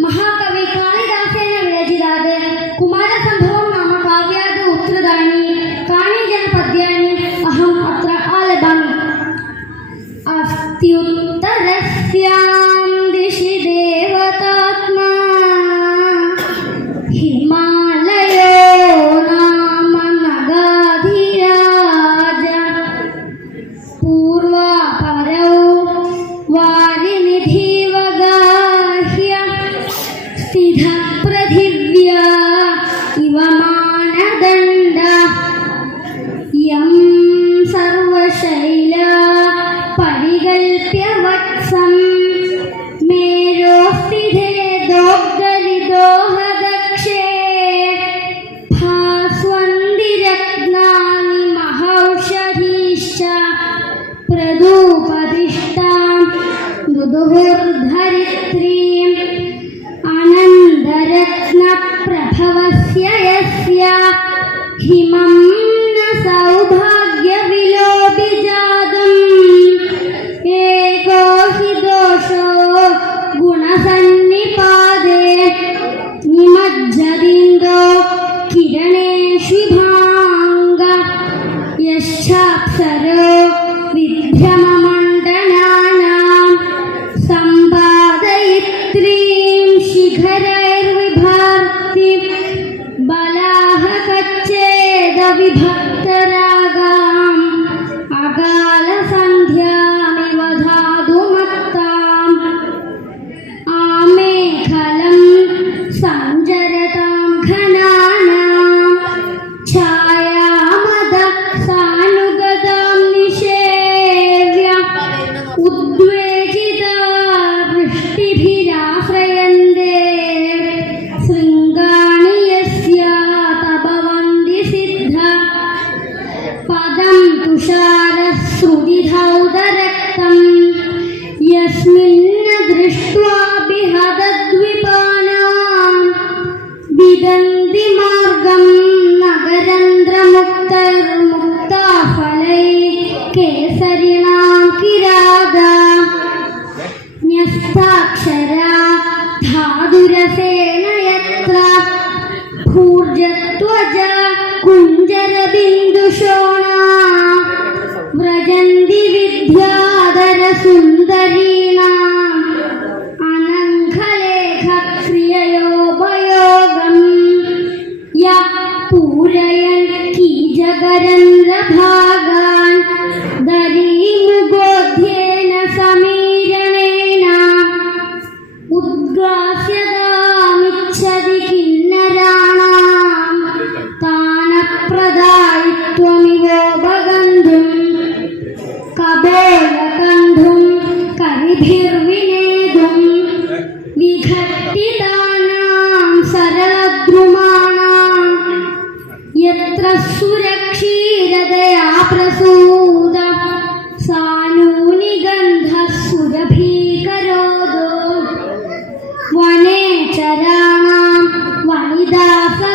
ಮಹಾ धुर्धरित्रीम् आनन्दरत्नप्रभवस्य यस्य हिमम् ഭിന്ന ദൃഷ്ട്വാപി ഹതദ്വിപാനാം വിദന്തി മാർഗം നഗരന്ദ്രമുക്തൈർമുക്താഫലൈ കേസരിണാം കിരാത ന്യസ്താക്ഷരാ ധാതുരസേന യത്ര ഭൂർജത്വജ കുഞ്ചരബിന്ദുഷോണ വ്രജന്തി വിദ്യാധര സുന്ദരീ Karan Ram.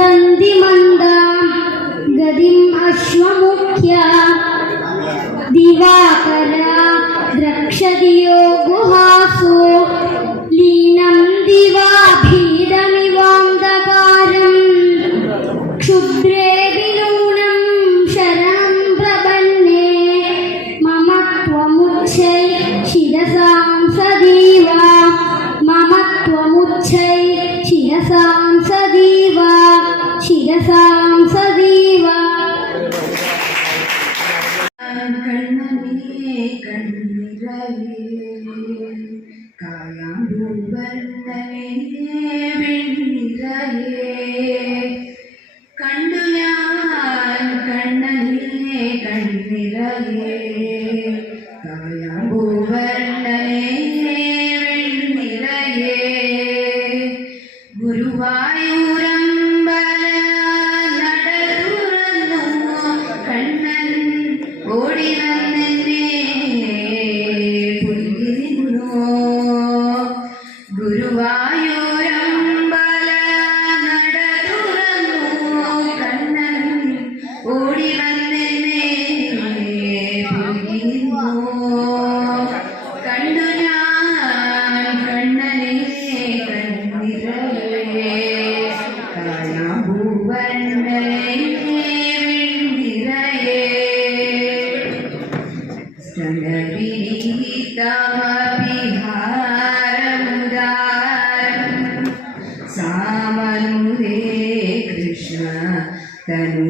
ദന്തി മന്ദാം ഗതിം അശ്വമുഖ്യ. ദിവാകര ദ്രക്ഷതിയോ ഗുഹാസോ. ലീനം ദിവാഭീതമിവാന്തകാരം. ശിരസാം സദീവ കണ്ണനിയെ കണ്ണിറയേ കായാമ്പൂവർണനേ പെണ്ണിറയേ കണ്ണു ഞാൻ കണ്ണനിയെ And.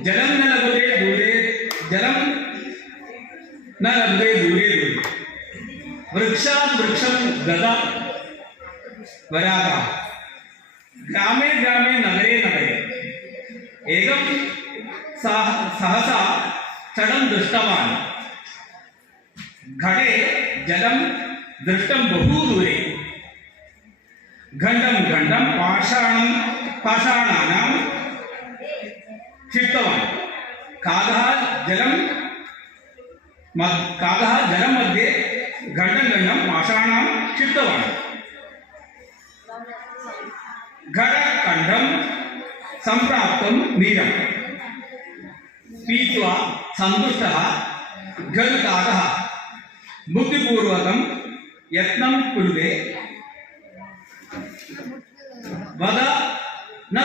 जलम न लगते दूरे जलम न लगते दूरे दूरे वृक्षा वृक्षम गदा वरागा। ग्रामे ग्रामे नगरे नगरे। एकम सह, सहसा क्षणं दृष्टवान्। घटे जलम दृष्टं बहु दूरे। घंटम घंटम पाषाण पाषाणा क्षिप्तवान् कागः जलं कागः जलं मध्ये घण्टं घण्टं पाषाणां क्षिप्तवान् घटकण्ठं सम्प्राप्तं नीरं पीत्वा सन्तुष्टः वद न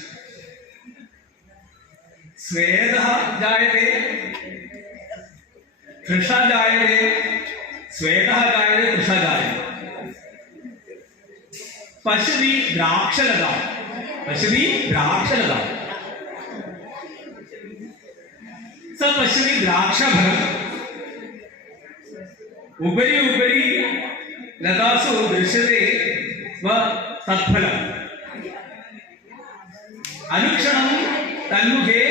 स्वेद जायते। कृषा जायते। स्वेद जायते कृषा जायते। पशुवि द्राक्षलता। पशुवि द्राक्षलता। स पशुवि द्राक्षफलम् उपरी उपरी लतासु दृश्यते व तत्फलम्। अनुक्षणं तन्मुखे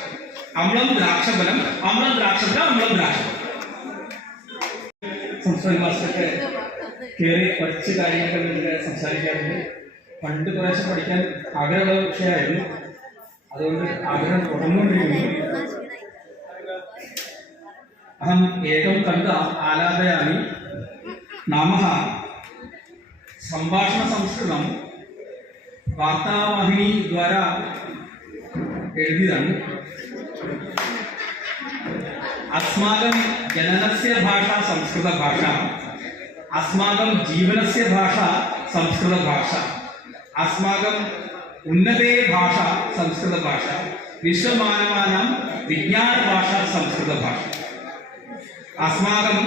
അമ്ലം ദ്രാക്ഷഫലം അമ്ലം ദ്രാക്ഷഫലം അമ്ലം ദ്രാക്ഷഫലം. സംസ്കൃത മാസ്റ്ററൊക്കെ കയറി പഠിച്ച് കാര്യങ്ങളൊക്കെ ഇതിൽ സംസാരിക്കാറുണ്ട്. പണ്ട് പ്രാവശ്യം പഠിക്കാൻ ആഗ്രഹമുള്ള വിഷയമായിരുന്നു. അതുകൊണ്ട് ആഗ്രഹം തുടർന്നുകൊണ്ടിരിക്കുന്നു. അഹം ഏകം കണ്ട ആലാപയാമി നമ സംഭാഷണ സംസ്കൃതം വാർത്താവാഹിനി ദ്വാരാ എഴുതിയതാണ്. അസ്മാകം ജനനസ്യ ഭാഷ സംസ്കൃതഭാഷ അസ്മാകം ജീവനസ്യ ഭാഷ സംസ്കൃതഭാഷ അസ്മാകം ഉന്നതേ ഭാഷ സംസ്കൃതഭാഷ വിശ്വമാനവാനാം വിജ്ഞാനഭാഷ സംസ്കൃതഭാഷ അസ്മാകം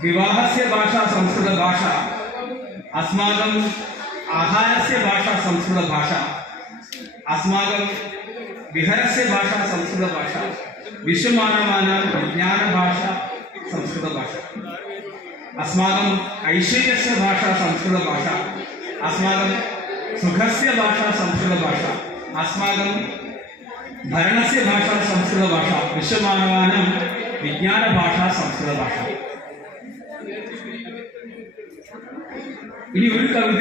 വിവാഹസ്യ ഭാഷ സംസ്കൃതഭാഷ അസ്മാകം ആഹാരസ്യ ഭാഷ സംസ്കൃതഭാഷ അസ്മാകം വിഹരസ്യ ഭാഷ സംസ്കൃതഭാഷ വിഷുമാനമാന വിജ്ഞാനഭാഷ സംസ്കൃതഭാഷ. അസ്മാകം ഐശ്വര്യസ്യ ഭാഷ സംസ്കൃതഭാഷ. അസ്മാകം സുഖസ്യ ഭാഷ സംസ്കൃതഭാഷ. അസ്മാകം ഭരണസ്യ ഭാഷ സംസ്കൃതഭാഷ. ഭാഷ സംസ്കൃത സംസ്കൃതഭാഷ. ഇനി ഒരു കവിത